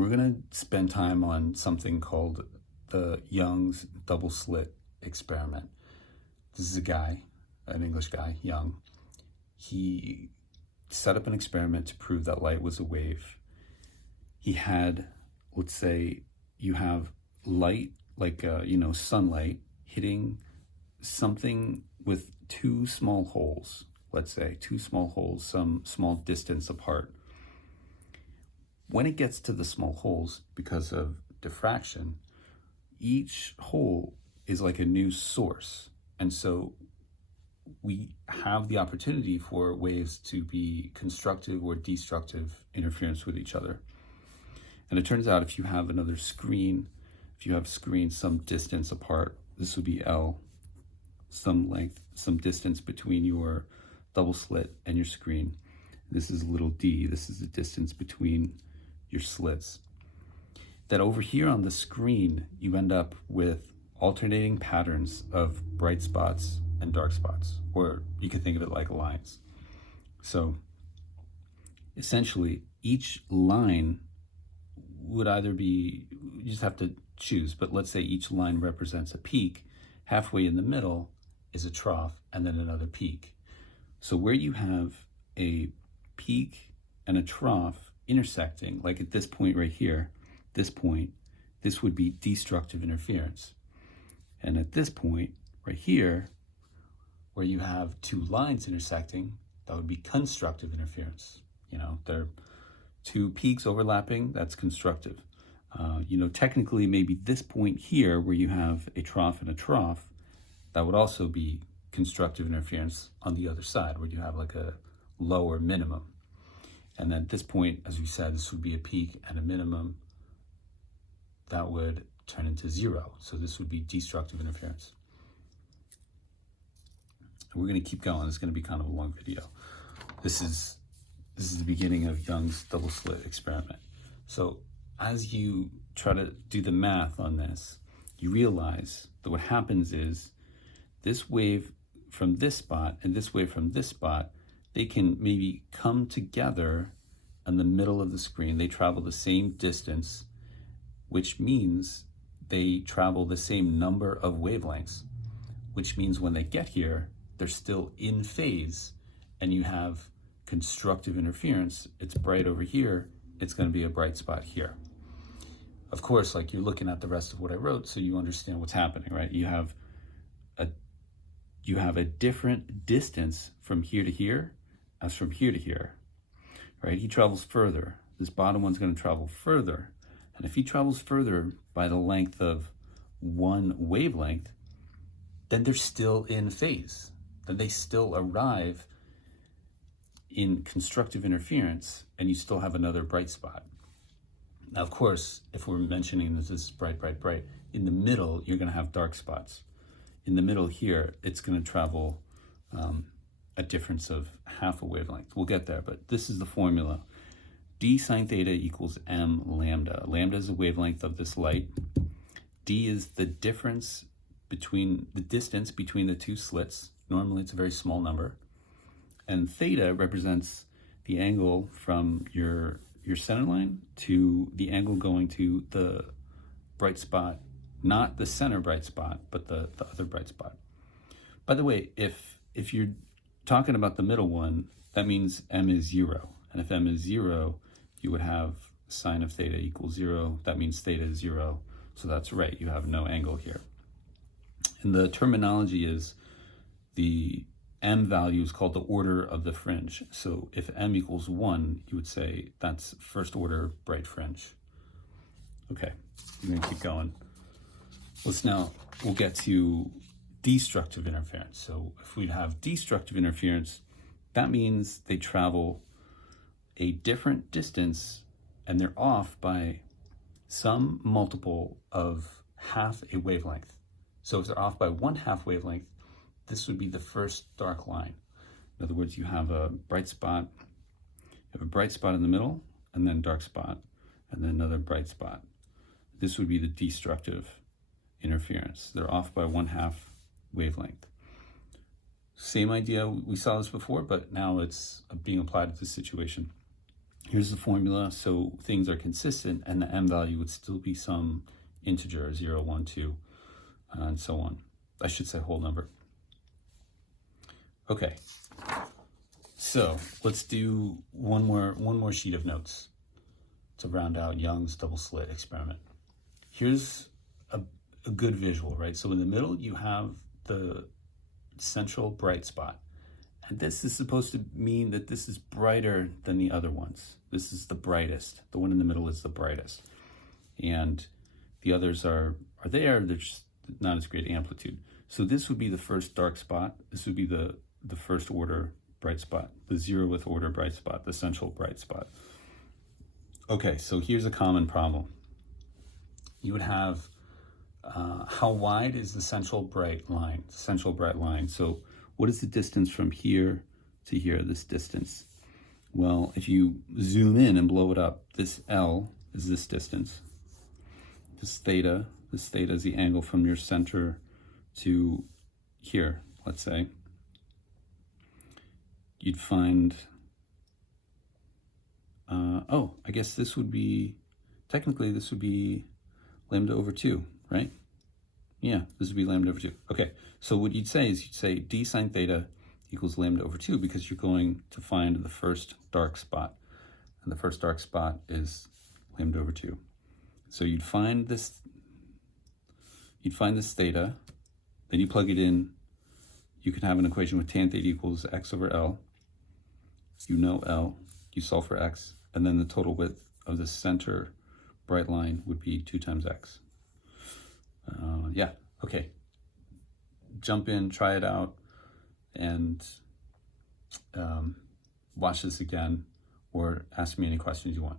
we're going to spend time on something called the Young's double slit experiment. This is a guy, an English guy, Young. He set up an experiment to prove that light was a wave. He had, let's say you have light, like, sunlight hitting something with two small holes, let's say two small holes, some small distance apart. When it gets to the small holes, because of diffraction, each hole is like a new source. And so we have the opportunity for waves to be constructive or destructive interference with each other. And it turns out if you have another screen, if you have screens some distance apart, this would be L, some length, some distance between your double slit and your screen. This is little d, this is the distance between your slits. That over here on the screen, you end up with alternating patterns of bright spots and dark spots, or you could think of it like lines. So essentially each line would either be, you just have to choose, but let's say each line represents a peak. Halfway in the middle is a trough and then another peak. So where you have a peak and a trough intersecting, like at this point right here, this point, this would be destructive interference. And at this point right here, where you have two lines intersecting, that would be constructive interference. They're two peaks overlapping, that's constructive. Technically maybe this point here where you have a trough and a trough, that would also be constructive interference on the other side where you have like a lower minimum. And then at this point, as we said, this would be a peak and a minimum. That would turn into zero. So this would be destructive interference. And we're going to keep going. It's going to be kind of a long video. This is the beginning of Young's double slit experiment. So as you try to do the math on this, you realize that what happens is this wave from this spot and this wave from this spot, they can maybe come together in the middle of the screen. They travel the same distance, which means they travel the same number of wavelengths, which means when they get here, they're still in phase and you have constructive interference. It's bright over here, it's going to be a bright spot here. Of course, like you're looking at the rest of what I wrote, so you understand what's happening, right? You have a different distance from here to here as from here to here, right? He travels further. This bottom one's going to travel further. And if he travels further by the length of one wavelength, then they're still in phase. Then they still arrive in constructive interference and you still have another bright spot. Now, of course, if we're mentioning this is bright, bright, bright, in the middle, you're going to have dark spots. In the middle here, it's going to travel a difference of half a wavelength. We'll get there, but this is the formula. D sine theta equals m lambda. Lambda is the wavelength of this light. D is the difference between the distance between the two slits. Normally, it's a very small number. And theta represents the angle from your center line to the angle going to the bright spot, not the center bright spot, but the other bright spot. By the way, if you're talking about the middle one, that means m is 0. And if m is 0, you would have sine of theta equals 0. That means theta is 0. So that's right, you have no angle here. And the terminology is the m value is called the order of the fringe. So if m equals 1, you would say that's first order bright fringe. Okay, we're going to keep going. We'll get to destructive interference. So if we have destructive interference, that means they travel a different distance and they're off by some multiple of half a wavelength. So if they're off by 1/2 wavelength, this would be the first dark line. In other words, you have a bright spot, in the middle, and then dark spot, and then another bright spot. This would be the destructive interference. They're off by 1/2 wavelength. Same idea, we saw this before, but now it's being applied to this situation. Here's the formula, so things are consistent, and the m value would still be some integer, 0, 1, 2, and so on. I should say whole number. Okay, so let's do one more sheet of notes to round out Young's double slit experiment. Here's a good visual, right? So in the middle, you have the central bright spot. And this is supposed to mean that this is brighter than the other ones. This is the brightest. The one in the middle is the brightest. And the others are there, they're just not as great amplitude. So this would be the first dark spot. This would be the first order bright spot, the 0th order bright spot, the central bright spot. Okay, so here's a common problem. You would have, how wide is the central bright line? So what is the distance from here to here, this distance? Well, if you zoom in and blow it up, this L is this distance. This theta is the angle from your center to here, let's say. You'd find, I guess this would be, technically this would be lambda over 2, right? Yeah, this would be lambda over 2. Okay, so what you'd say is d sine theta equals lambda over 2 because you're going to find the first dark spot. And the first dark spot is lambda over 2. So you'd find this theta, then you plug it in. You can have an equation with tan theta equals x over L. You know L, you solve for x, and then the total width of the center bright line would be 2 times x. Yeah, okay. Jump in, try it out, and watch this again, or ask me any questions you want.